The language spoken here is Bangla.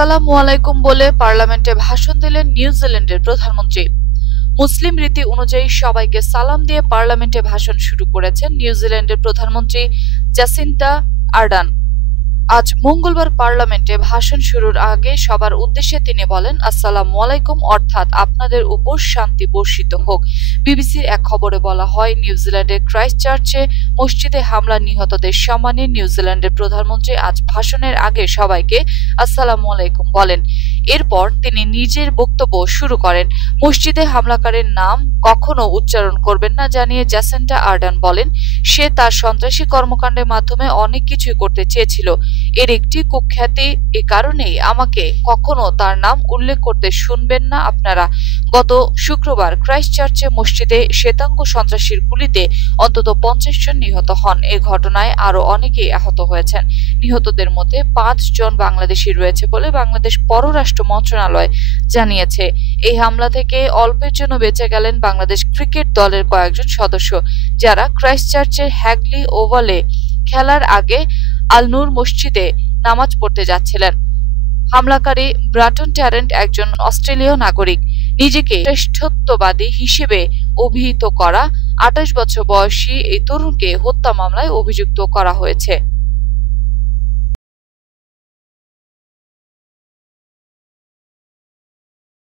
আসসালামু আলাইকুম বলে পার্লামেন্টে ভাষণ দিলেন নিউজিল্যান্ডের প্রধানমন্ত্রী। মুসলিম রীতি অনুযায়ী সবাইকে সালাম দিয়ে পার্লামেন্টে ভাষণ শুরু করেছেন নিউজিল্যান্ডের প্রধানমন্ত্রী জাসিন্টা আর্ডার্ন। আজ মঙ্গলবার পার্লামেন্টে ভাষণ শুরুর আগে সবার উদ্দেশ্যে তিনি বলেন, আসসালামু আলাইকুম, অর্থাৎ আপনাদের উপর শান্তি বর্ষিত হোক। বিবিসির এক খবরে বলা হয়, নিউজিল্যান্ডের ক্রাইস্টচার্চে মসজিদে হামলা নিহতদের সম্মানে নিউজিল্যান্ডের প্রধানমন্ত্রী আজ ভাষণের আগে সবাইকে আসসালামু আলাইকুম বলেন। এরপর তিনি নিজের বক্তব্য শুরু করেন। মসজিদে হামলাকারীর নাম কখনো উচ্চারণ করবেন না জানিয়ে জাসিন্টা আর্ডার্ন বলেন, সে তার সন্ত্রাসী কর্মকাণ্ডের মাধ্যমে অনেক কিছুই করতে চেয়েছিল। এর একটি কুখ্যাতি, এ কারণেই আমাকে কখনো তার নাম উল্লেখ করতে শুনবেন না আপনারা। গত শুক্রবার ক্রাইস্টচার্চে মসজিদে শ্বেতাঙ্গ সন্ত্রাসীর গুলিতে অন্তত 50 জন নিহত হন। এ ঘটনায় আরো অনেকেই আহত হয়েছেন। নিহতদের মধ্যে 5 জন বাংলাদেশি রয়েছে বলে বাংলাদেশ পররাষ্ট্র মন্ত্রণালয় জানিয়েছে। এই হামলা থেকে অল্পের জন্য বেঁচে গেলেন বাংলাদেশ ক্রিকেট দলের কয়েকজন সদস্য, যারা ক্রাইস্টচার্চের হ্যাগলি ওভালে খেলার আগে আল নূর মসজিদে নামাজ পড়তে যাচ্ছিলেন। হামলাকারী ব্রাটন ট্যারেন্ট একজন অস্ট্রেলীয় নাগরিক। নিজেকে শ্রেষ্ঠত্ববাদী হিসেবে অভিহিত করা 28 বছর বয়সী এই তরুণকে হত্যা মামলায় অভিযুক্ত করা হয়েছে।